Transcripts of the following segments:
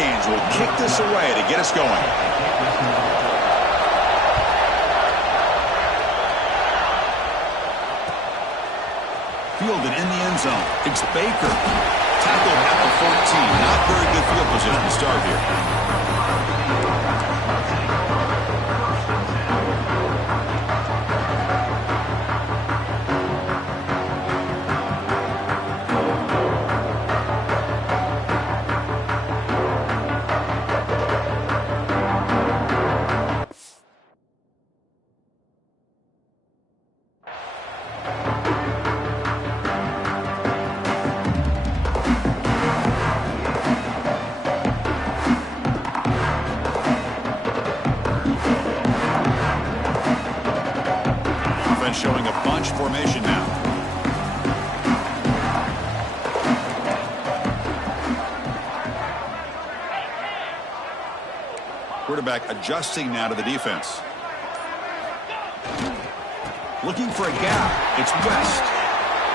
Hurricanes will kick this away to get us going. Fielded in the end zone. It's Baker. Tackled at the 14. Not very good field position to start here. Showing a bunch formation now. Quarterback adjusting now to the defense. Looking for a gap. It's West.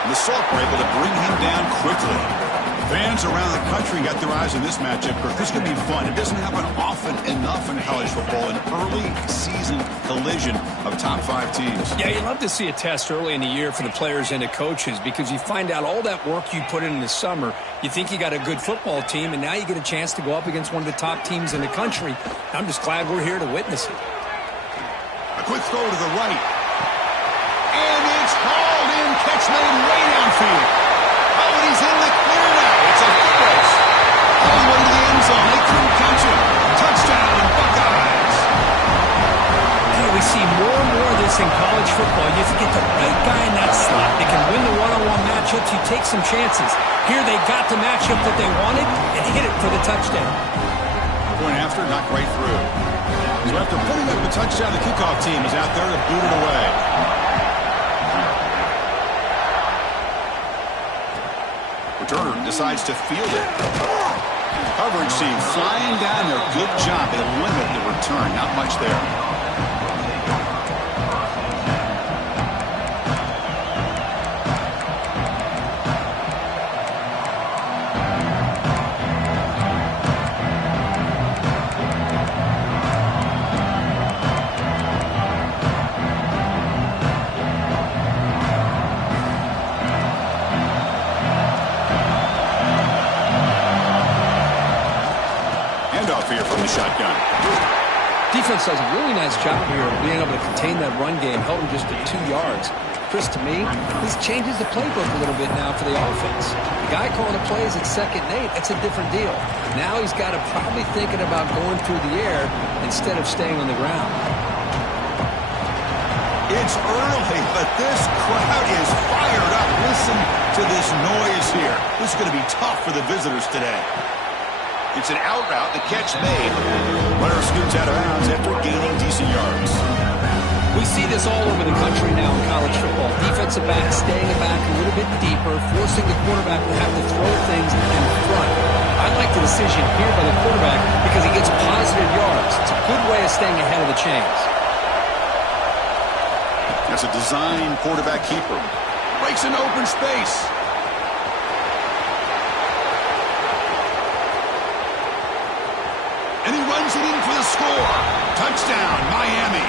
And the Salk were able to bring him down quickly. Fans around the country got their eyes on this matchup. This is going to be fun. It doesn't happen often enough in college football, an early season collision of top 5 teams. Yeah, you love to see a test early in the year for the players and the coaches because you find out all that work you put in the summer. You think you got a good football team, and now you get a chance to go up against one of the top teams in the country. I'm just glad we're here to witness it. A quick throw to the right. And it's hauled in. Catch made way downfield. Oh, and he's in the clear now. It's a foot race. All the way to the end zone. They couldn't catch him. Touchdown, Buckeyes. We see more and more of this in college football. You have to get the right guy in that slot. They can win the one-on-one matchups. You take some chances. Here they got the matchup that they wanted and hit it for the touchdown. Point after, knocked right through. So after putting up the touchdown, the kickoff team is out there to boot it away. Returner decides to field it. Coverage team flying down there. Good job. They limit the return. Not much there. Shotgun. Defense does a really nice job here of being able to contain that run game, held him just to 2 yards. Chris, to me, this changes the playbook a little bit now for the offense. The guy calling the plays at 2nd and 8, that's a different deal. Now he's got to probably thinking about going through the air instead of staying on the ground. It's early, but this crowd is fired up. Listen to this noise here. This is going to be tough for the visitors today. It's an out route, the catch made. Runner scoots out of bounds after gaining decent yards. We see this all over the country now in college football. Defensive backs staying back a little bit deeper, forcing the quarterback to have to throw things in front. I like the decision here by the quarterback because he gets positive yards. It's a good way of staying ahead of the chains. That's a design quarterback keeper. Breaks into open space. And he runs it in for the score. Touchdown, Miami.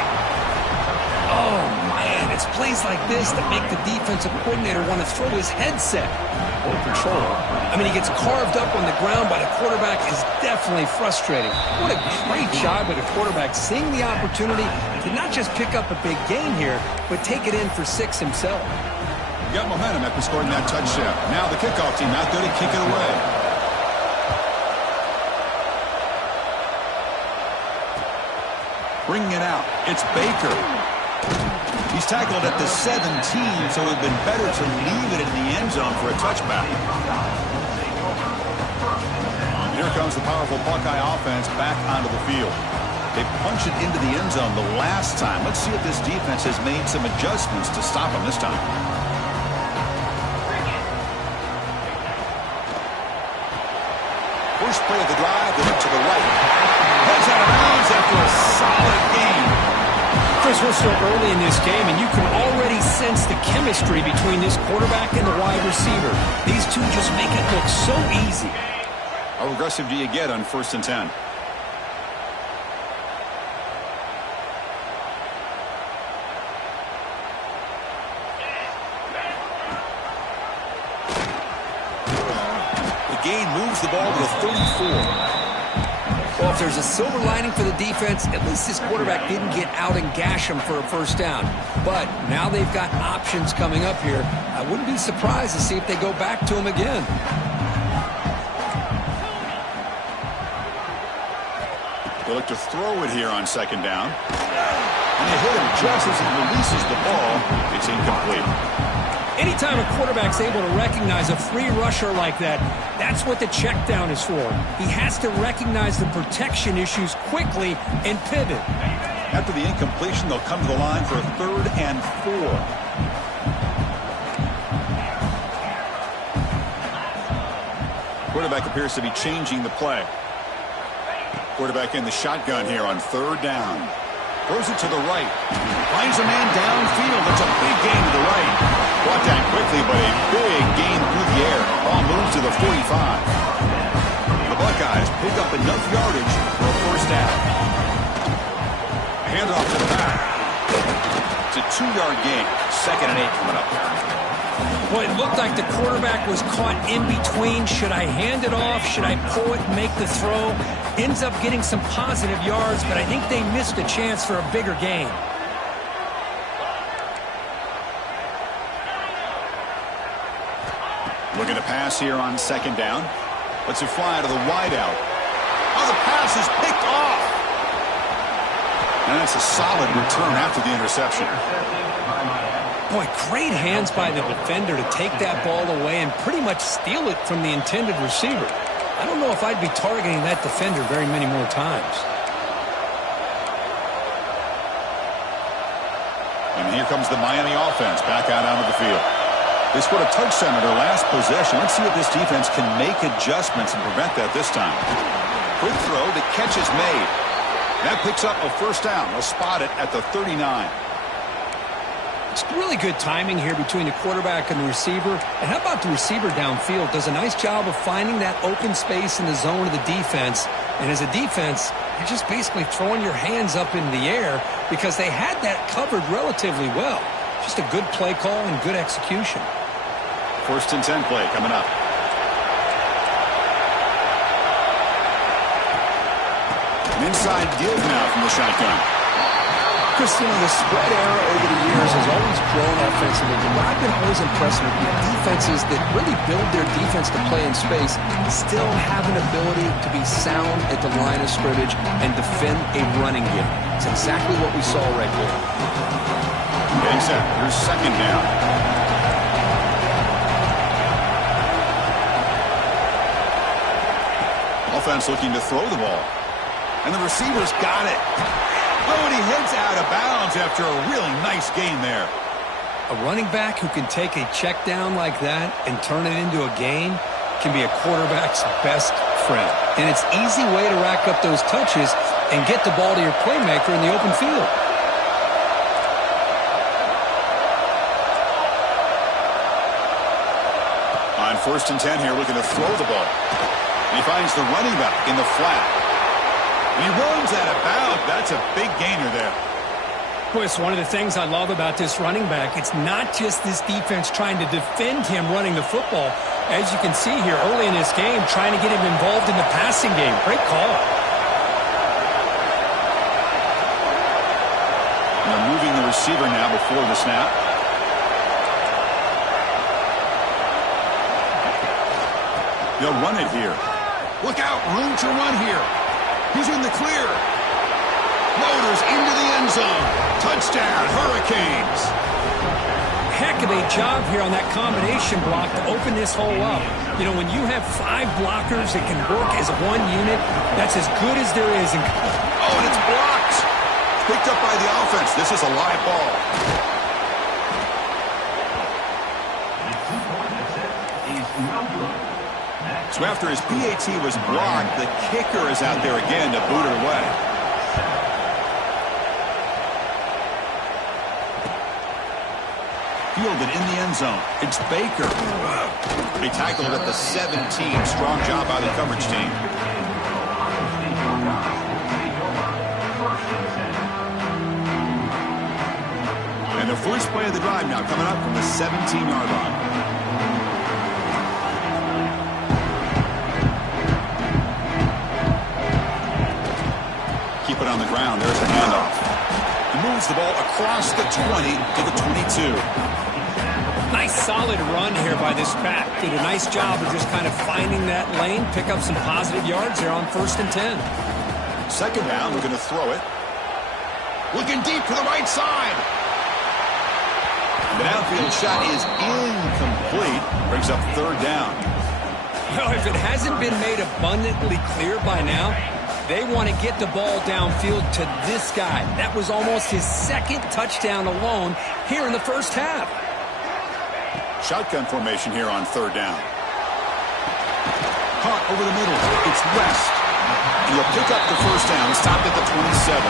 Oh, man, it's plays like this that make the defensive coordinator want to throw his headset or controller. I mean, he gets carved up on the ground by the quarterback. Is definitely frustrating. What a great job by the quarterback seeing the opportunity to not just pick up a big gain here, but take it in for 6 himself. He got momentum after scoring that touchdown. Now the kickoff team out there to kick it away. Bringing it out, it's Baker. He's tackled at the 17, so it would have been better to leave it in the end zone for a touchback. Here comes the powerful Buckeye offense back onto the field. They punched it into the end zone the last time. Let's see if this defense has made some adjustments to stop them this time. First play of the drive, they went to the right. Heads out of bounds after a solid game. Chris, we're still early in this game, and you can already sense the chemistry between this quarterback and the wide receiver. These two just make it look so easy. A How aggressive do you get on 1st and 10? The gain moves the ball to the 34. Well, if there's a silver lining for the defense, at least this quarterback didn't get out and gash him for a first down. But now they've got options coming up here. I wouldn't be surprised to see if they go back to him again. They look to throw it here on 2nd down. And they hit him just as he releases the ball. It's incomplete. Anytime a quarterback's able to recognize a free rusher like that, that's what the check down is for. He has to recognize the protection issues quickly and pivot. After the incompletion, they'll come to the line for a 3rd and 4. Quarterback appears to be changing the play. Quarterback in the shotgun here on 3rd down. Throws it to the right. Finds a man downfield. That's a big gain to the right. Brought down quickly, but a big gain through the air. Ball moves to the 45. The Buckeyes pick up enough yardage for a first down. Handoff to the back. It's a 2-yard gain. 2nd and 8 coming up. Boy, it looked like the quarterback was caught in between. Should I hand it off? Should I pull it and make the throw? Ends up getting some positive yards, but I think they missed a chance for a bigger gain. Looking to pass here on 2nd down. Lets it fly to the wideout. Oh, the pass is picked off. And that's a solid return after the interception. Boy, great hands by the defender to take that ball away and pretty much steal it from the intended receiver. I don't know if I'd be targeting that defender very many more times. And here comes the Miami offense back out onto the field. They scored a touchdown in their last possession. Let's see if this defense can make adjustments and prevent that this time. Quick throw. The catch is made. That picks up a first down. They'll spot it at the 39. It's really good timing here between the quarterback and the receiver. And how about the receiver downfield? Does a nice job of finding that open space in the zone of the defense. And as a defense, you're just basically throwing your hands up in the air because they had that covered relatively well. Just a good play call and good execution. 1st and 10 play coming up. An inside give now from the shotgun. Chris, you know, the spread era over the years has always grown offensively. And what I've been always impressed with the defenses that really build their defense to play in space still have an ability to be sound at the line of scrimmage and defend a running game. It's exactly what we saw right here. Getting set. Here's 2nd down. Offense looking to throw the ball. And the receiver's got it. Oh, and he heads out of bounds after a really nice gain there. A running back who can take a check down like that and turn it into a gain can be a quarterback's best friend. And it's an easy way to rack up those touches and get the ball to your playmaker in the open field. On 1st and 10 here, looking to throw the ball. And he finds the running back in the flat. He runs out of bounds. That's a big gainer there. Boy, it's one of the things I love about this running back. It's not just this defense trying to defend him running the football. As you can see here early in this game, trying to get him involved in the passing game. Great call. They're moving the receiver now before the snap. They'll run it here. Look out, room to run here. He's in the clear. Motors into the end zone. Touchdown, Hurricanes. Heck of a job here on that combination block to open this hole up. You know, when you have 5 blockers that can work as one unit, that's as good as there is. Oh, and it's blocked. Picked up by the offense. This is a live ball. So after his PAT was blocked, the kicker is out there again to boot it away. fielded in the end zone. It's Baker. He tackled at the 17. Strong job by the coverage team. And the first play of the drive now coming up from the 17-yard line. Keep it on the ground. There's the handoff. He moves the ball across the 20 to the 22. Nice solid run here by this pack. Did a nice job of just kind of finding that lane, pick up some positive yards there on 1st and 10. Second down, we're going to throw it. Looking deep to the right side. The downfield shot is incomplete. Brings up 3rd down. Well, if it hasn't been made abundantly clear by now, they want to get the ball downfield to this guy. That was almost his 2nd touchdown alone here in the first half. Shotgun formation here on 3rd down. Caught over the middle. It's West. He'll pick up the first down. Stopped at the 27.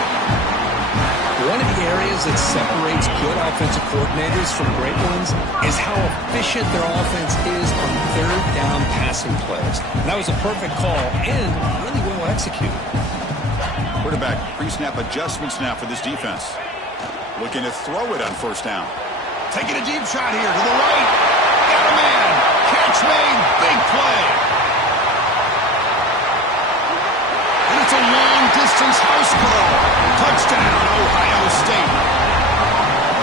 One of the areas that separates good offensive coordinators from great ones is how efficient their offense is on 3rd down passing plays. And that was a perfect call and really well executed. Quarterback pre-snap adjustments now for this defense. Looking to throw it on 1st down. Taking a deep shot here to the right. Got a man. Catch made. Big play. And it's a long-distance house call. Touchdown, Ohio State.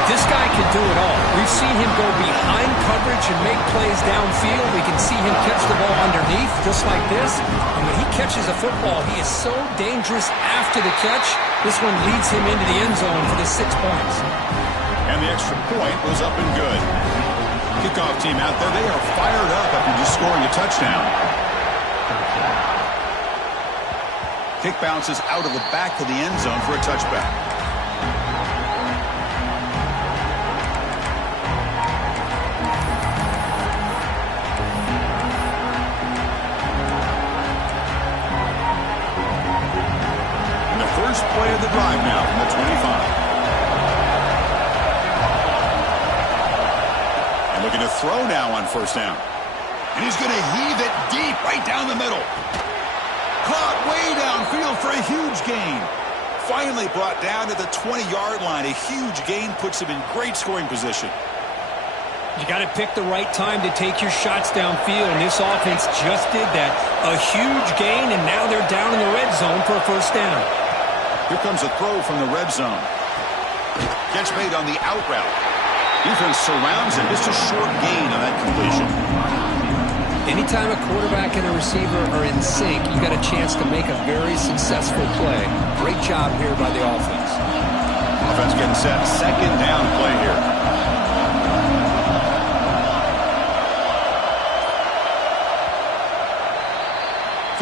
This guy can do it all. We've seen him go behind coverage and make plays downfield. We can see him catch the ball underneath, just like this. And when he catches a football, he is so dangerous after the catch. This one leads him into the end zone for the 6 points. And the extra point was up and good. Kickoff team out there, they are fired up after just scoring a touchdown. Kick bounces out of the back of the end zone for a touchback. And the first play of the drive now from the 25. Looking to throw now on 1st down. And he's going to heave it deep right down the middle. Caught way downfield for a huge gain. Finally brought down to the 20-yard line. A huge gain puts him in great scoring position. You got to pick the right time to take your shots downfield, and this offense just did that. A huge gain, and now they're down in the red zone for a 1st down. Here comes a throw from the red zone. Catch made on the out route. Defense surrounds him. Just a short gain on that completion. Anytime a quarterback and a receiver are in sync, you got a chance to make a very successful play. Great job here by the offense. Offense getting set. 2nd down play here.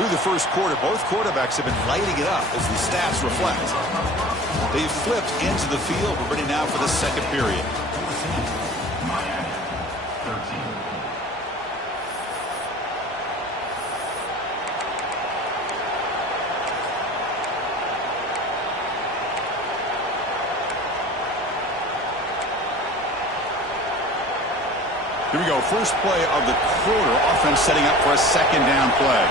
Through the first quarter, both quarterbacks have been lighting it up as the stats reflect. They've flipped into the field. We're ready now for the 2nd period. Here we go. First play of the quarter. Offense setting up for a 2nd down play.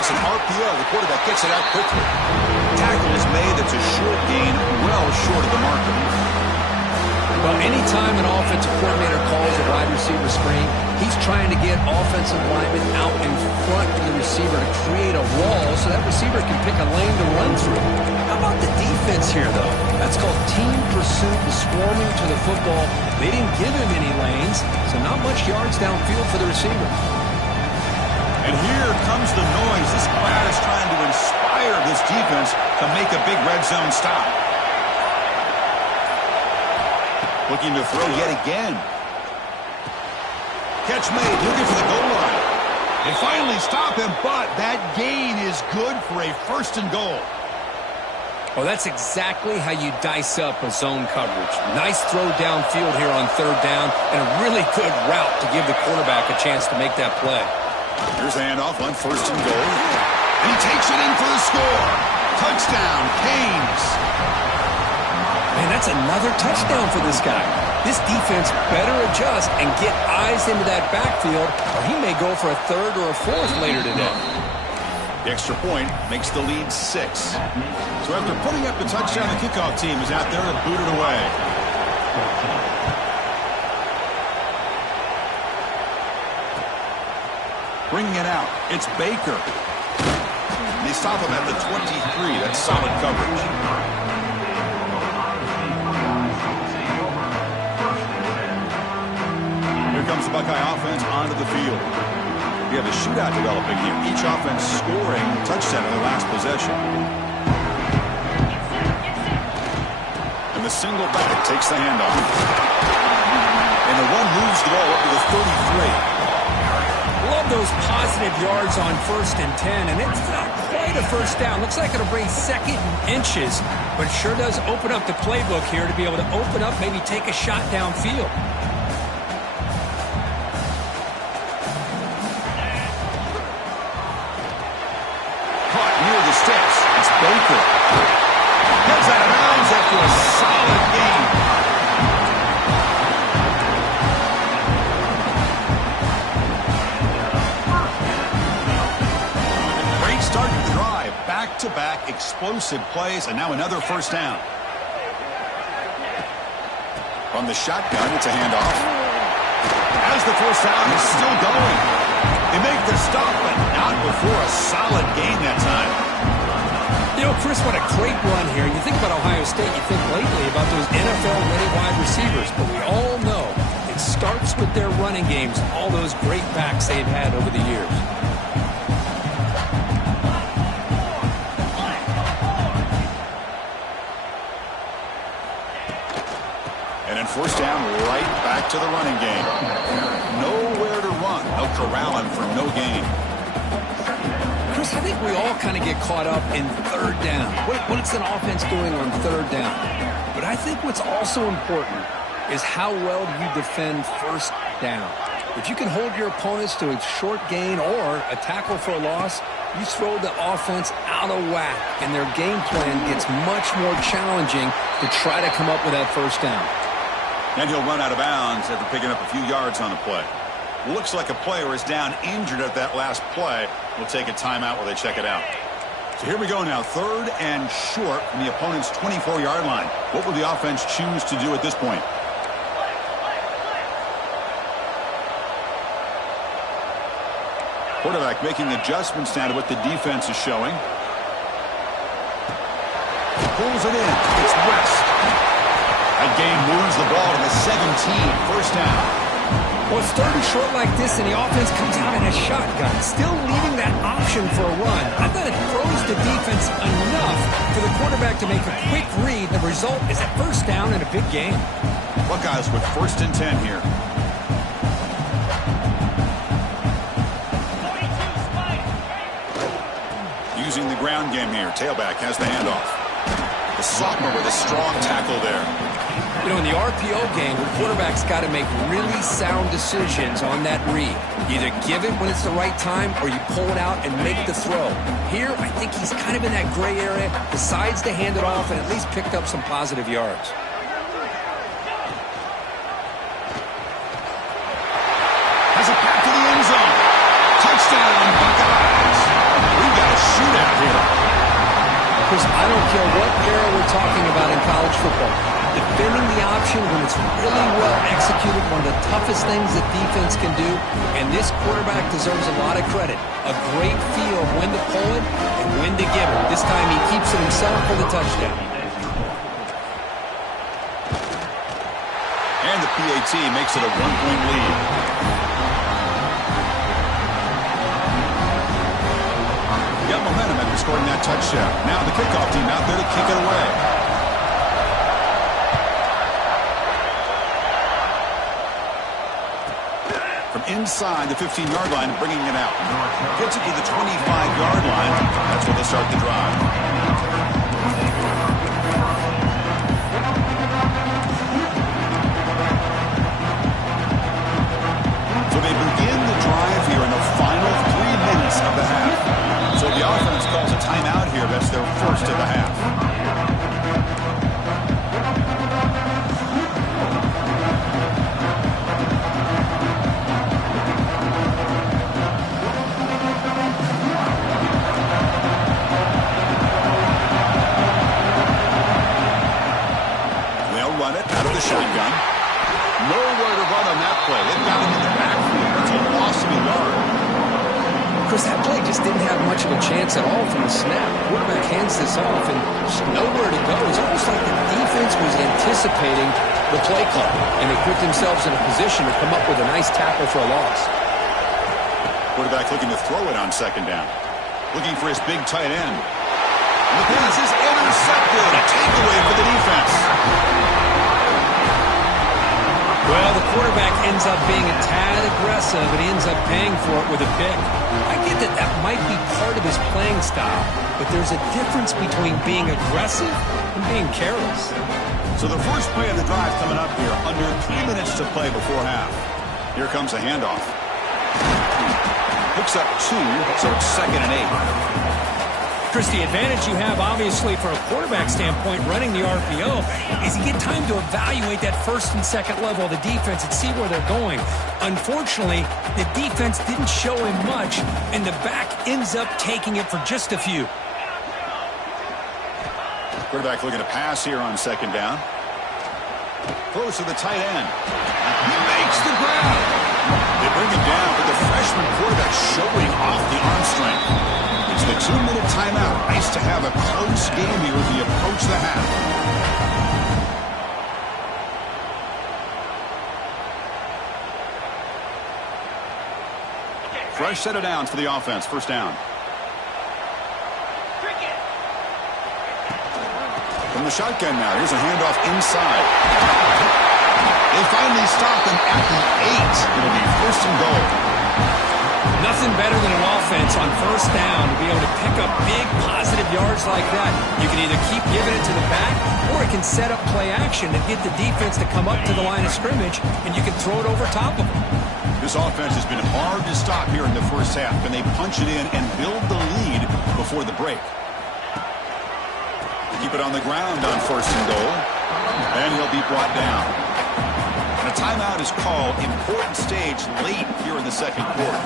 It's an RPO. The quarterback gets it out quickly. Tackle is made. That's a short gain, well short of the marker. Well, anytime an offensive coordinator calls a wide receiver screen, he's trying to get offensive linemen out in front of the receiver to create a wall so that receiver can pick a lane to run through. How about the defense here, though? That's called team pursuit and swarming to the football. They didn't give him any lanes, so not much yards downfield for the receiver. And here comes the noise. This crowd is trying to inspire this defense to make a big red zone stop. Looking to throw yet again. Catch made, looking for the goal line. They finally stop him, but that gain is good for a 1st and goal. Well, that's exactly how you dice up a zone coverage. Nice throw downfield here on 3rd down, and a really good route to give the quarterback a chance to make that play. Here's the handoff on 1st and goal. And he takes it in for the score. Touchdown, Canes. Man, that's another touchdown for this guy. This defense better adjust and get eyes into that backfield, or he may go for a third or a fourth later today. The extra point makes the lead 6. So after putting up the touchdown, the kickoff team is out there to boot it away. Bringing it out, it's Baker. They stop him at the 23. That's solid coverage. Here comes the Buckeye offense onto the field. We have a shootout developing here. Each offense scoring a touchdown in their last possession. And the single back takes the handoff. And the run moves the ball up to the 33. Love those positive yards on 1st and 10, and it's not quite a first down. Looks like it'll bring 2nd and inches, but it sure does open up the playbook here to be able to open up, maybe take a shot downfield. Caught near the sticks. It's Baker. Gets out of bounds after a solid game. Start to drive, back-to-back explosive plays, and now another first down. From the shotgun, it's a handoff. As the first down is still going. They make the stop, but not before a solid gain that time. You know, Chris, what a great run here. You think about Ohio State, you think lately about those NFL-ready wide receivers, but we all know it starts with their running games, all those great backs they've had over the years. First down, right back to the running game. Nowhere to run. No corralling for no gain. Chris, I think we all kind of get caught up in third down. What's an offense doing on third down? But I think what's also important is how well do you defend first down. If you can hold your opponents to a short gain or a tackle for a loss, you throw the offense out of whack, and their game plan gets much more challenging to try to come up with that first down. And he'll run out of bounds after picking up a few yards on the play. Looks like a player is down injured at that last play. We'll take a timeout while they check it out. So here we go now. 3rd and short from the opponent's 24-yard line. What will the offense choose to do at this point? Quarterback making adjustments now to what the defense is showing. Pulls it in. It's West. That game moves the ball to the 17. First down. Well, it's 3rd and short like this, and the offense comes out in a shotgun, still leaving that option for a run. I thought it throws the defense enough for the quarterback to make a quick read. The result is a first down and a big game. Buckeyes with 1st and 10 here. Using the ground game here. Tailback has the handoff. The sophomore with a strong tackle there. You know, in the RPO game, the quarterback's got to make really sound decisions on that read. You either give it when it's the right time or you pull it out and make the throw. Here, I think he's kind of in that gray area, decides to hand it off and at least picked up some positive yards. Has a pass to the end zone. Touchdown, Buckeyes. We've got a shootout here. Chris, I don't care what era we're talking about in college football. Defending the option when it's really well executed, one of the toughest things that defense can do, and this quarterback deserves a lot of credit. A great feel of when to pull it and when to give it. This time he keeps it himself for the touchdown. And the PAT makes it a 1-point lead. Got momentum after scoring that touchdown. Now the kickoff team out there to kick it away. From inside the 15-yard line and bringing it out. Gets it to the 25-yard line. That's where they start the drive. So they begin the drive here in the final 3 minutes of the half. So the offense calls a timeout here. That's their first rest of the half. They'll run it out of the shotgun. Nowhere to run on that play. They've got him in the backfield. It's a loss of a yard. Chris, that play just didn't have much of a chance at all from the snap. Quarterback hands this off and just nowhere to go. It's almost like the defense was anticipating the play call, and they put themselves in a position to come up with a nice tackle for a loss. Quarterback looking to throw it on second down. Looking for his big tight end. And the pass is intercepted. A takeaway for the defense. Well, the quarterback ends up being a tad aggressive, and he ends up paying for it with a pick. I get that that might be part of his playing style, but there's a difference between being aggressive and being careless. So the first play of the drive coming up here, under 3 minutes to play before half. Here comes a handoff. Picks up 2, so it's 2nd and 8. Chris, the advantage you have, obviously, for a quarterback standpoint, running the RPO, is you get time to evaluate that first and second level of the defense and see where they're going. Unfortunately, the defense didn't show him much, and the back ends up taking it for just a few. Quarterback looking to pass here on second down. Throws to the tight end. He makes the grab. They bring him down, but the freshman quarterback showing off the arm strength. It's the 2-minute timeout. Nice to have a close game here as we approach the half. Fresh set of downs for the offense. First down. From the shotgun now. Here's a handoff inside. They finally stop him at the 8. It'll be first and goal. Nothing better than an offense on first down to be able to pick up big positive yards like that. You can either keep giving it to the back, or it can set up play action and get the defense to come up to the line of scrimmage, and you can throw it over top of them. This offense has been hard to stop here in the first half. Can they punch it in and build the lead before the break? Keep it on the ground on first and goal, and he'll be brought down. And a timeout is called. Important stage late here in the second quarter.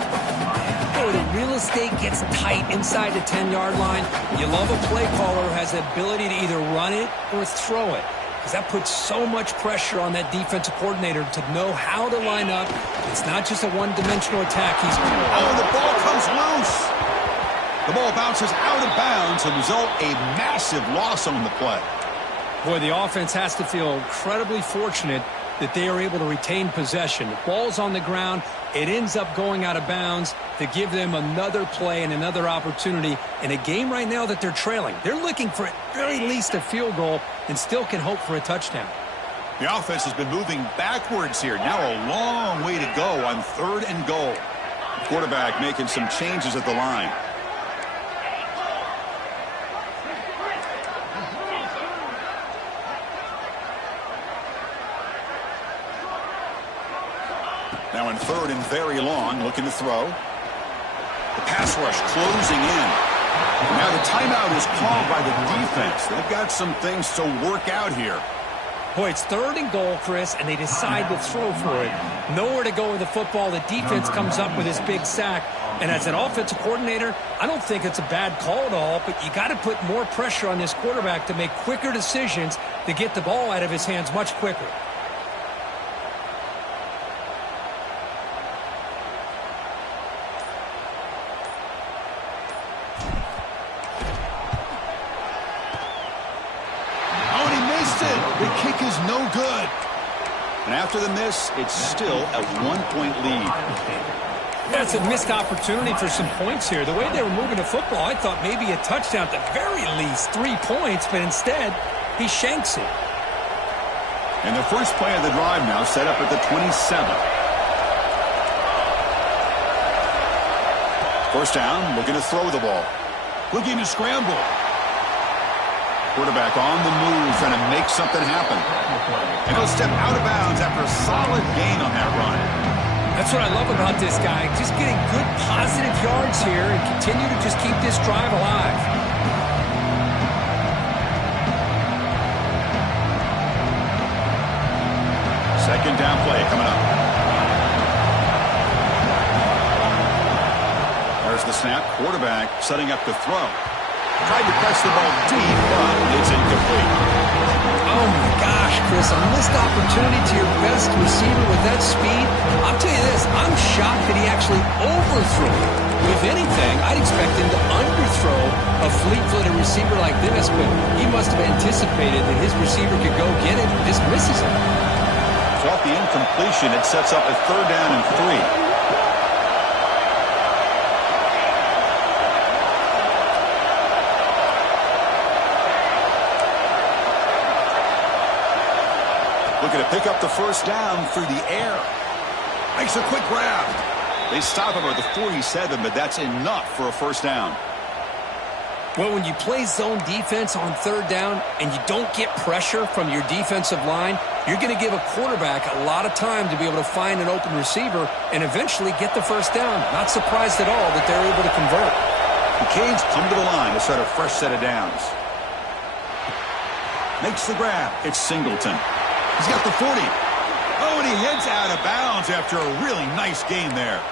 Oh, the real estate gets tight inside the 10-yard line. You love a play caller who has the ability to either run it or throw it, because that puts so much pressure on that defensive coordinator to know how to line up. It's not just a one-dimensional attack. The ball comes loose. The ball bounces out of bounds and result a massive loss on the play. Boy, the offense has to feel incredibly fortunate that they are able to retain possession. The ball's on the ground. It ends up going out of bounds to give them another play and another opportunity in a game right now that they're trailing. They're looking for at very least a field goal and still can hope for a touchdown. The offense has been moving backwards here. Now a long way to go on 3rd and goal. The quarterback making some changes at the line. Now in 3rd and very long, looking to throw. The pass rush closing in. Now the timeout is called by the defense. They've got some things to work out here. Boy, it's 3rd and goal, Chris, and they decide to throw for it. Nowhere to go with the football. The defense comes up with this big sack. And as an offensive coordinator, I don't think it's a bad call at all, but you got to put more pressure on this quarterback to make quicker decisions to get the ball out of his hands much quicker. No good. And after the miss, it's still a 1-point lead. That's a missed opportunity for some points here. The way they were moving the football, I thought maybe a touchdown, at the very least 3 points, but instead, he shanks it. And the first play of the drive now set up at the 27. First down, looking to throw the ball. Looking to scramble. Quarterback on the move, trying to make something happen. And he'll step out of bounds after a solid gain on that run. That's what I love about this guy. Just getting good positive yards here and continue to just keep this drive alive. the snap. Quarterback setting up to throw. Tried to press the ball deep, but it's incomplete. Oh, my gosh, Chris, a missed opportunity to your best receiver with that speed. I'll tell you this, I'm shocked that he actually overthrew it. If anything, I'd expect him to underthrow a fleet-footed receiver like this, but he must have anticipated that his receiver could go get it and just misses him. So off the incompletion, it sets up a 3rd down and 3. Looking to pick up the 1st down through the air. Makes a quick grab. They stop him at the 47, but that's enough for a 1st down. Well, when you play zone defense on 3rd down and you don't get pressure from your defensive line, you're going to give a quarterback a lot of time to be able to find an open receiver and eventually get the 1st down. Not surprised at all that they're able to convert. The Canes come to the line to start a fresh set of downs. Makes the grab. It's Singleton. He's got the 40. Oh, and he heads out of bounds after a really nice gain there.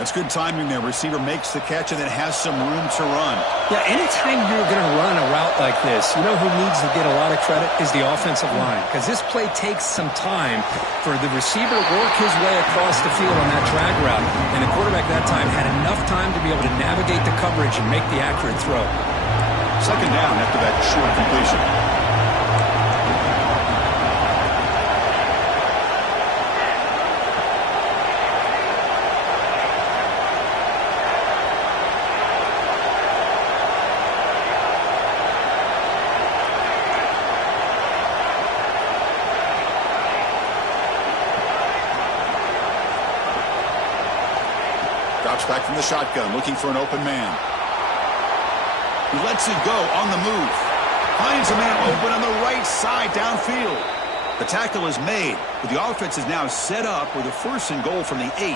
That's good timing there. Receiver makes the catch and then has some room to run. Yeah, anytime you're going to run a route like this, you know who needs to get a lot of credit is the offensive line. Because this play takes some time for the receiver to work his way across the field on that drag route. And the quarterback that time had enough time to be able to navigate the coverage and make the accurate throw. 2nd down after that short completion. Drops back from the shotgun, looking for an open man. He lets it go on the move. Finds a man open on the right side downfield. The tackle is made, but the offense is now set up with a 1st and goal from the 8.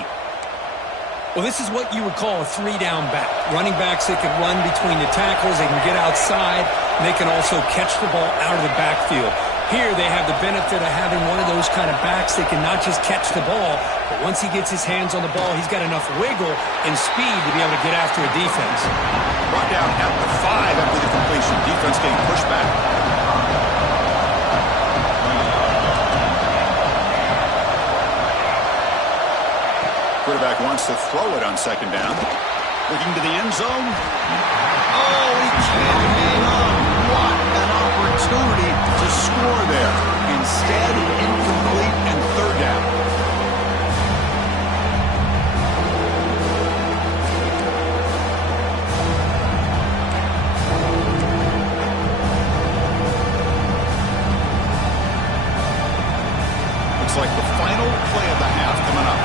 Well, this is what you would call a 3-down back. Running backs, they can run between the tackles, they can get outside, and they can also catch the ball out of the backfield. Here they have the benefit of having one of those kind of backs that can not just catch the ball, but once he gets his hands on the ball, he's got enough wiggle and speed to be able to get after a defense. Brought down at the 5 after the completion. Defense getting pushed back. Quarterback wants to throw it on 2nd down. Looking to the end zone. Oh, he can't hang on. What an opportunity to score there. Instead, incomplete and 3rd down. Looks like the final play of the half coming up.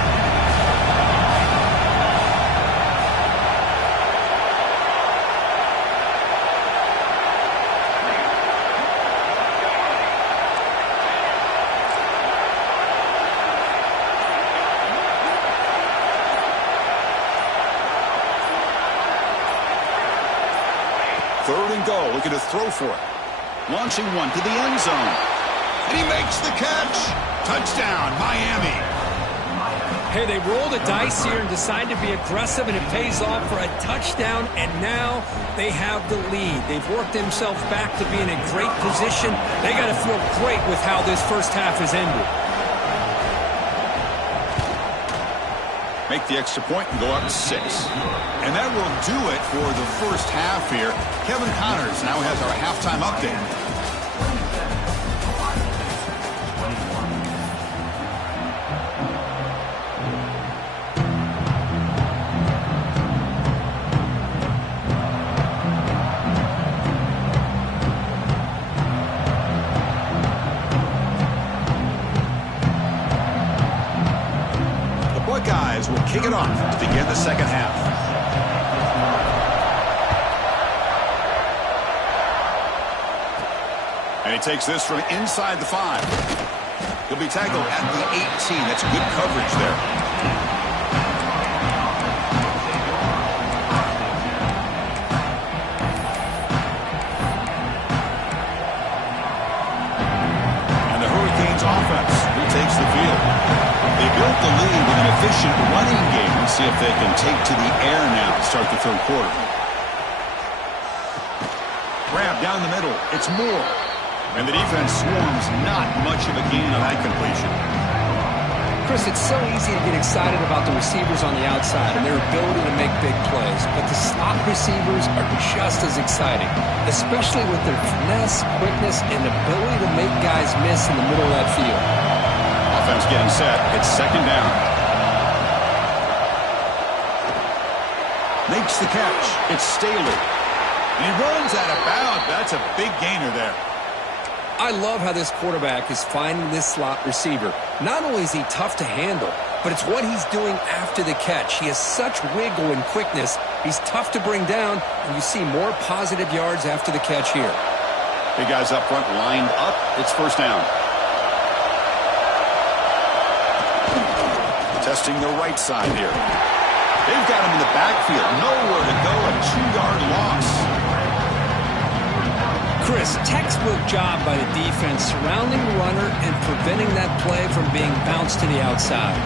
Go, looking to throw for it. Launching one to the end zone. And he makes the catch. Touchdown, Miami. Hey, they rolled the dice here and decided to be aggressive, and it pays off for a touchdown, and now they have the lead. They've worked themselves back to be in a great position. They got to feel great with how this 1st half has ended. Make the extra point and go up 6. And that will do it for the 1st half here. Kevin Connors now has our halftime update. Buckeyes will kick it off to begin the 2nd half. And he takes this from inside the 5. He'll be tackled at the 18. That's good coverage there. And the Hurricanes offense retakes the field. They built the lead with an efficient running game. Let's see if they can take to the air now to start the third quarter. Grab down the middle. It's Moore. And the defense swarms. Not much of a gain on that completion. Chris, it's so easy to get excited about the receivers on the outside and their ability to make big plays, but the slot receivers are just as exciting, especially with their finesse, quickness, and ability to make guys miss in the middle of that field. Offense getting set. It's second down. Makes the catch. It's Staley. He runs out of bounds. That's a big gainer there. I love how this quarterback is finding this slot receiver. Not only is he tough to handle, but it's what he's doing after the catch. He has such wiggle and quickness. He's tough to bring down, and you see more positive yards after the catch here. Big guys up front lined up. It's first down. Testing the right side here. They've got him in the backfield. Nowhere to go. A 2-yard loss. Chris, textbook job by the defense surrounding the runner and preventing that play from being bounced to the outside.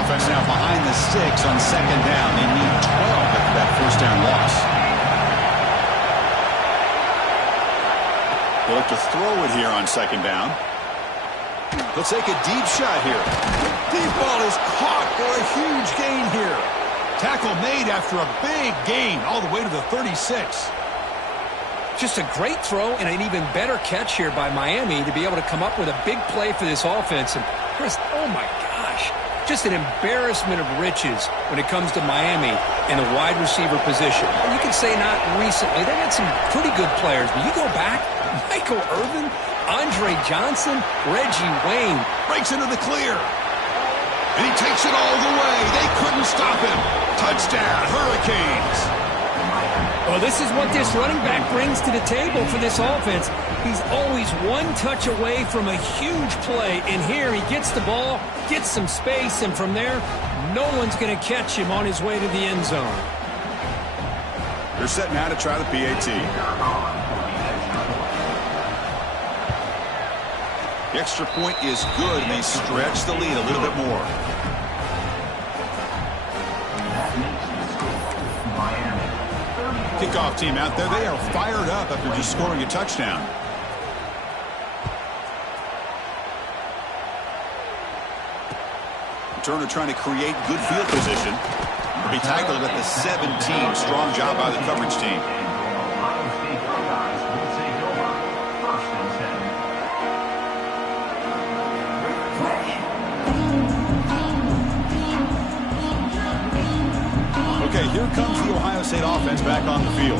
Offense now behind the 6 on second down. They need 12 after that first down loss. They look to throw it here on second down. Let's take a deep shot here. Deep ball is caught for a huge gain here. Tackle made after a big gain all the way to the 36. Just a great throw and an even better catch here by Miami to be able to come up with a big play for this offense. And Chris, oh my gosh, just an embarrassment of riches when it comes to Miami in the wide receiver position. And you can say not recently. They had some pretty good players, but you go back, Michael Irvin, Andre Johnson, Reggie Wayne. Breaks into the clear. And he takes it all the way. They couldn't stop him. Touchdown, Hurricanes. Well, this is what this running back brings to the table for this offense. He's always one touch away from a huge play. And here he gets the ball, gets some space, and from there, no one's going to catch him on his way to the end zone. They're set now to try the PAT. The extra point is good, and they stretch the lead a little bit more. Kickoff team out there. They are fired up after just scoring a touchdown. Turner trying to create good field position. He'll be tackled at the 17. Strong job by the coverage team. Okay, here comes the Ohio State offense back on the field.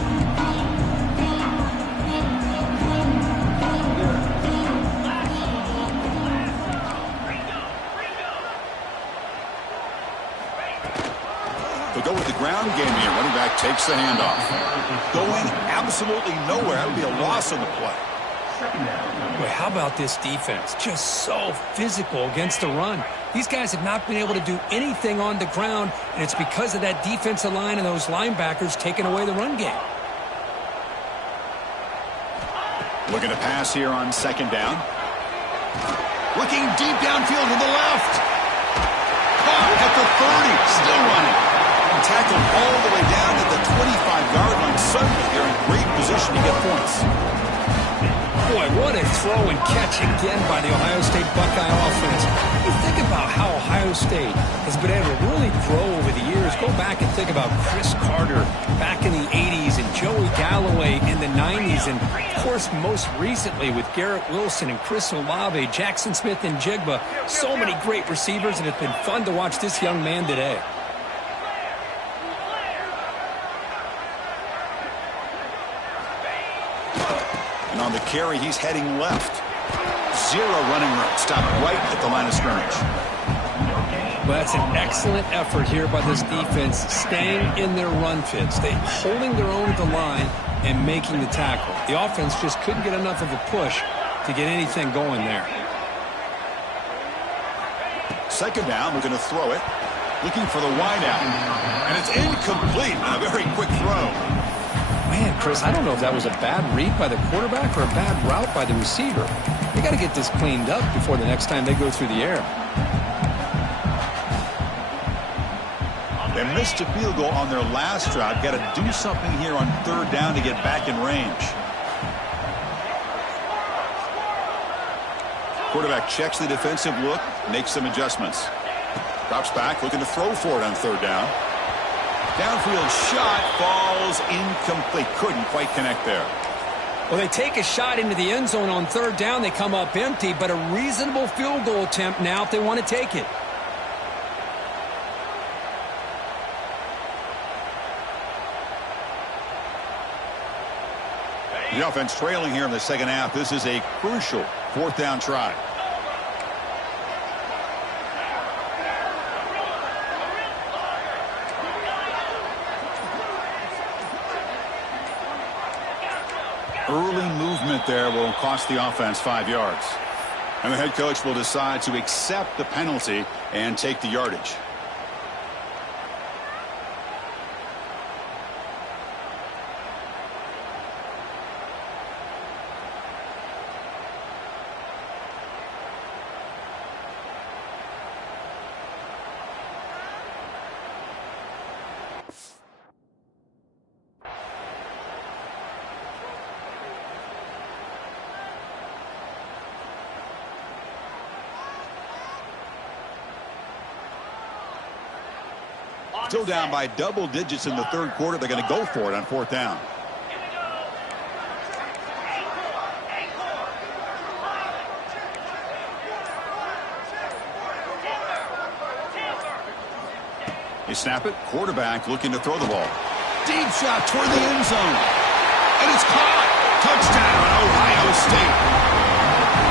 They'll go with the ground game here. Running back takes the handoff. Going absolutely nowhere. That would be a loss on the play. Well, how about this defense? Just so physical against the run. These guys have not been able to do anything on the ground, and it's because of that defensive line and those linebackers taking away the run game. Looking to pass here on second down. Looking deep downfield to the left. Caught at the 30. Still running. And tackled all the way down to the 25-yard line. Suddenly, they're in great position to get points. Boy, what a throw and catch again by the Ohio State Buckeye offense. You think about how Ohio State has been able to really grow over the years. Go back and think about Chris Carter back in the 80s and Joey Galloway in the 90s. And, of course, most recently with Garrett Wilson and Chris Olave, Jackson Smith and Jigba. So many great receivers, and it's been fun to watch this young man today. And on the carry, he's heading left. Zero running room. Stopped right at the line of scrimmage. Well, that's an excellent effort here by this defense, staying in their run fits. They holding their own at the line and making the tackle. The offense just couldn't get enough of a push to get anything going there. Second down, looking to throw it. Looking for the wide out. And it's incomplete on a very quick throw. Man, Chris, I don't know if that was a bad read by the quarterback or a bad route by the receiver. They got to get this cleaned up before the next time they go through the air. They missed a field goal on their last drive. Got to do something here on third down to get back in range. Quarterback checks the defensive look, makes some adjustments. Drops back, looking to throw for it on third down. Downfield shot falls incomplete. Couldn't quite connect there. Well, they take a shot into the end zone on third down. They come up empty, but a reasonable field goal attempt now if they want to take it. The offense trailing here in the second half. This is a crucial fourth down try. Early movement there will cost the offense 5 yards. And the head coach will decide to accept the penalty and take the yardage. Still down by double digits in the third quarter. They're going to go for it on fourth down. They snap it. Quarterback looking to throw the ball. Deep shot toward the end zone. And it's caught. Touchdown, Ohio State.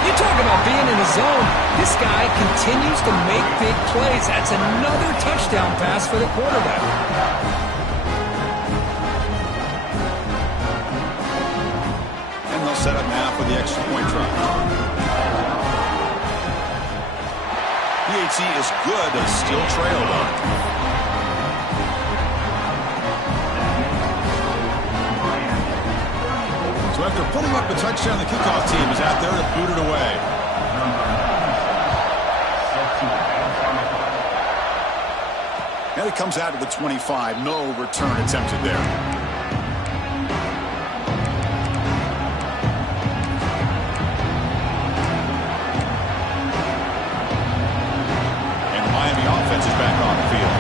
You talk about being in the zone. This guy continues to make big plays. That's another touchdown pass for the quarterback. And they'll set up now for the extra point try. PAT is good. They still trail though. So after putting up a touchdown, the kickoff team is out there to boot it away. And it comes out to the 25. No return attempted there. And the Miami offense is back on the field.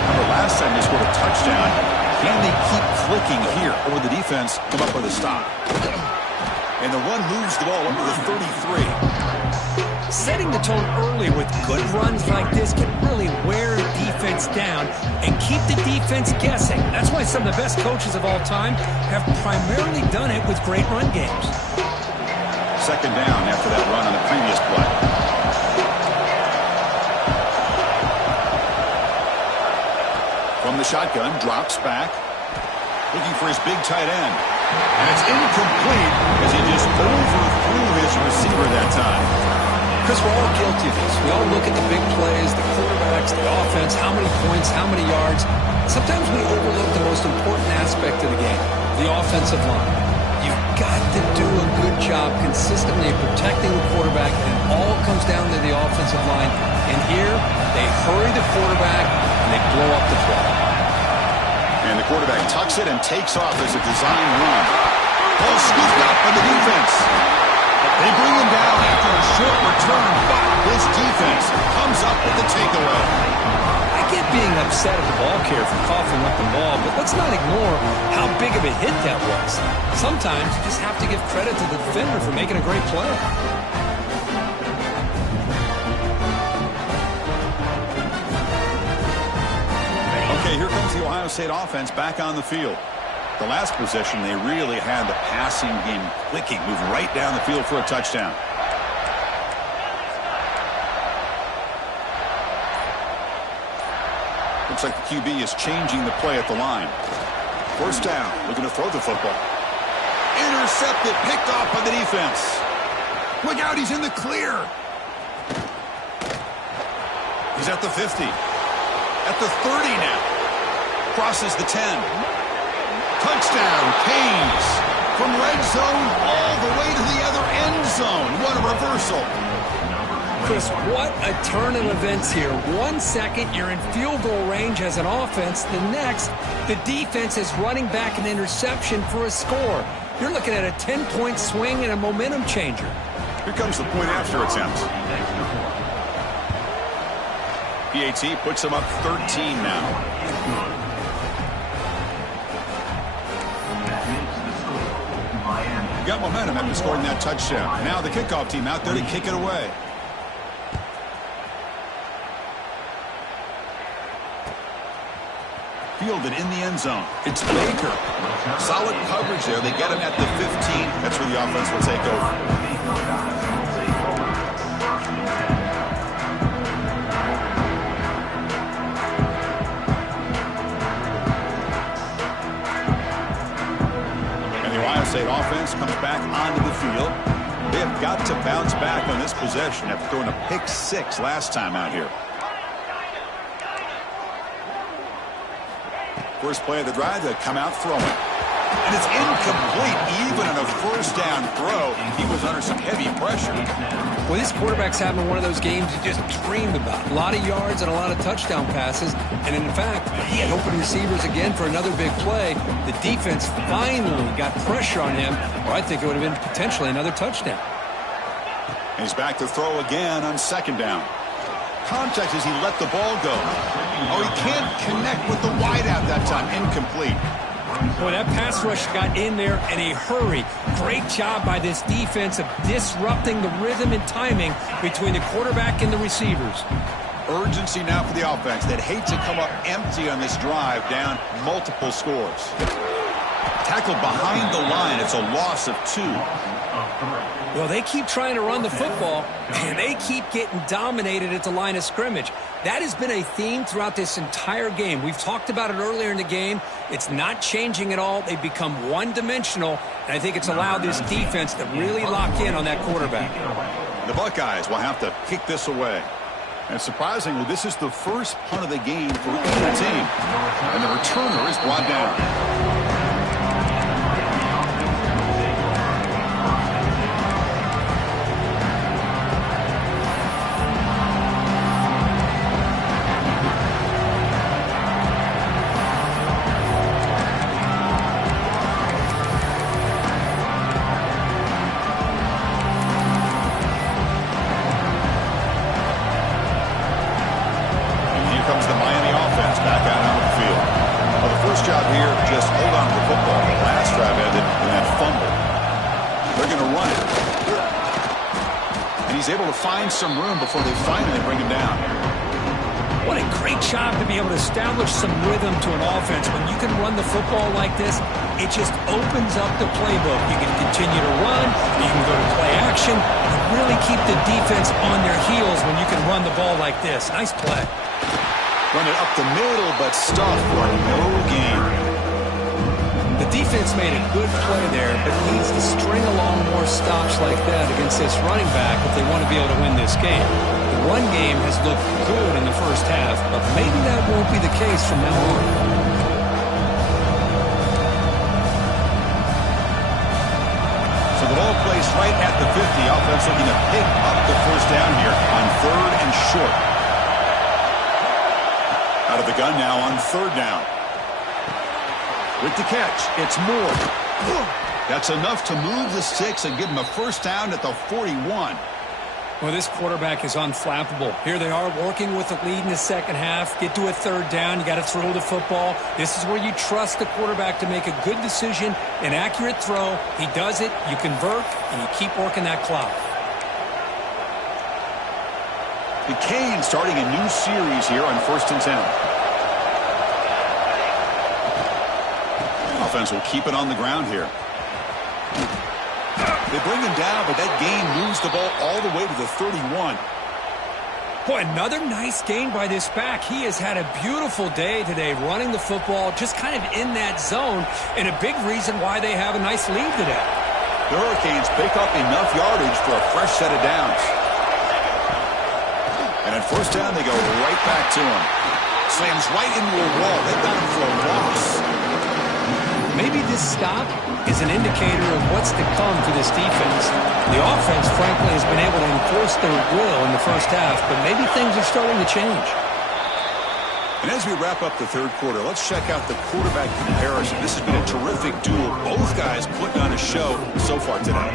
Remember last time they scored a touchdown. Can they keep clicking here, or will the defense come up with a stop? And the run moves the ball up to the 33. Setting the tone early with good runs like this can really wear the defense down and keep the defense guessing. That's why some of the best coaches of all time have primarily done it with great run games. Second down after that run on the previous play. From the shotgun, drops back, looking for his big tight end. And it's incomplete as he just overthrew his receiver that time. Chris, we're all guilty of this. We all look at the big plays, the quarterbacks, the offense, how many points, how many yards. Sometimes we overlook the most important aspect of the game, the offensive line. You've got to do a good job consistently protecting the quarterback, and it all comes down to the offensive line. And here, they hurry the quarterback, and they blow up the play. And the quarterback tucks it and takes off as a design run. Ball scooped up by the defense. They bring him down after a short return, but this defense comes up with the takeaway. I get being upset at the ball carrier for coughing up the ball, but let's not ignore how big of a hit that was. Sometimes you just have to give credit to the defender for making a great play. Okay, here comes the Ohio State offense back on the field. The last possession, they really had the passing game clicking, moved right down the field for a touchdown. Looks like the QB is changing the play at the line. First down, looking to throw the football. Intercepted, picked off by the defense. Look out, he's in the clear. He's at the 50. At the 30 now. Crosses the 10. Touchdown, Canes. From red zone all the way to the other end zone. What a reversal. Chris, what a turn of events here. 1 second, you're in field goal range as an offense. The next, the defense is running back an interception for a score. You're looking at a 10-point swing and a momentum changer. Here comes the point after attempt. PAT puts them up 13 now. Got momentum after scoring that touchdown. Now the kickoff team out there to kick it away. Fielded in the end zone. It's Baker. Solid coverage there. They get him at the 15. That's where the offense will take over. And the Ohio State offense comes back onto the field. They have got to bounce back on this possession after throwing a pick 6 last time out here. First play of the drive, they come out throwing. And it's incomplete, even on a first down throw. He was under some heavy pressure. Well, this quarterback's having one of those games you just dreamed about. A lot of yards and a lot of touchdown passes. And in fact, he had open receivers again for another big play. The defense finally got pressure on him, or I think it would have been potentially another touchdown. And he's back to throw again on second down. Contact as he let the ball go. Oh, he can't connect with the wideout that time. Incomplete. Boy, that pass rush got in there in a hurry. Great job by this defense of disrupting the rhythm and timing between the quarterback and the receivers. Urgency now for the offense. They'd hate to come up empty on this drive, down multiple scores. Tackled behind the line. It's a loss of 2. Well, they keep trying to run the football, and they keep getting dominated at the line of scrimmage. That has been a theme throughout this entire game. We've talked about it earlier in the game. It's not changing at all. They've become one-dimensional, and I think it's allowed this defense to really lock in on that quarterback. The Buckeyes will have to kick this away. And surprisingly, this is the first punt of the game for either team. And the returner is brought down. Find some room before they finally bring him down. What a great job to be able to establish some rhythm to an offense. When you can run the football like this, it just opens up the playbook. You can continue to run, you can go to play action, and really keep the defense on their heels when you can run the ball like this. Nice play. Run it up the middle, but stuffed for no gain. The defense made a good play there, but needs to string along more stops like that against this running back if they want to be able to win this game. The run game has looked good in the first half, but maybe that won't be the case from now on. So the ball placed right at the 50. Offense looking to pick up the first down here on 3rd and short. Out of the gun now on 3rd down. With the catch, it's Moore. That's enough to move the sticks and give him a first down at the 41. Well, this quarterback is unflappable. Here they are working with a lead in the second half. Get to a 3rd down. You got to throw the football. This is where you trust the quarterback to make a good decision, an accurate throw. He does it, you convert, and you keep working that clock. The Canes starting a new series here on 1st and 10. Offense will keep it on the ground here. They bring him down, but that gain moves the ball all the way to the 31. Boy, another nice gain by this back. He has had a beautiful day today running the football, just kind of in that zone, and a big reason why they have a nice lead today. The Hurricanes pick up enough yardage for a fresh set of downs. And at first down, they go right back to him. Slams right into a wall. They've got him for a loss. Maybe this stop is an indicator of what's to come for this defense. The offense, frankly, has been able to enforce their will in the first half, but maybe things are starting to change. And as we wrap up the third quarter, let's check out the quarterback comparison. This has been a terrific duel. Both guys putting on a show so far today.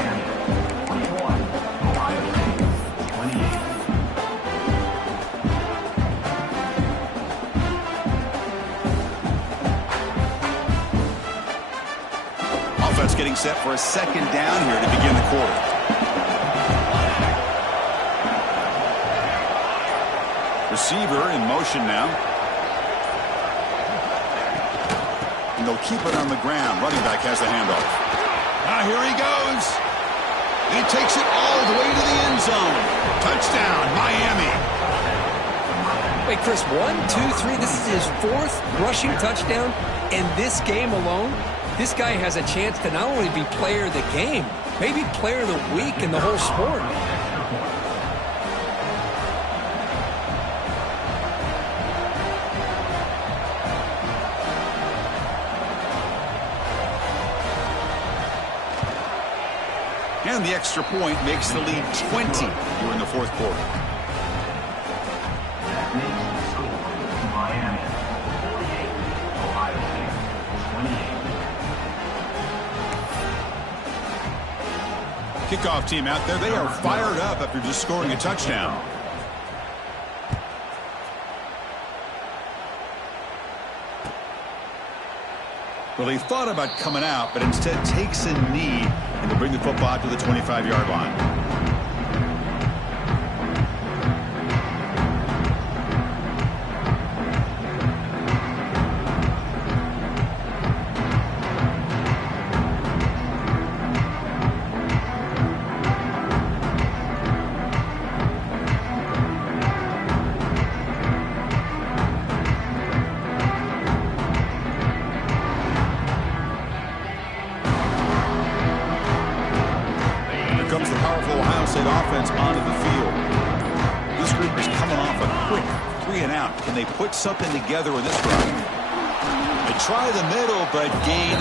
Offense getting set for a second down here to begin the quarter. Receiver in motion now. And they'll keep it on the ground. Running back has the handoff. Now here he goes. He takes it all the way to the end zone. Touchdown, Miami. Wait, Chris, 1, 2, 3. This is his fourth rushing touchdown in this game alone. This guy has a chance to not only be player of the game, maybe player of the week in the whole sport. And the extra point makes the lead 20 here in the fourth quarter. That makes the score Miami 48, Ohio State 28. Kickoff team out there. They are fired up after just scoring a touchdown. Well, he thought about coming out, but instead takes a knee and to bring the football to the 25-yard line. Comes the powerful Ohio State offense onto the field. This group is coming off a quick 3-and-out. Can they put something together with this run? They try the middle, but gain.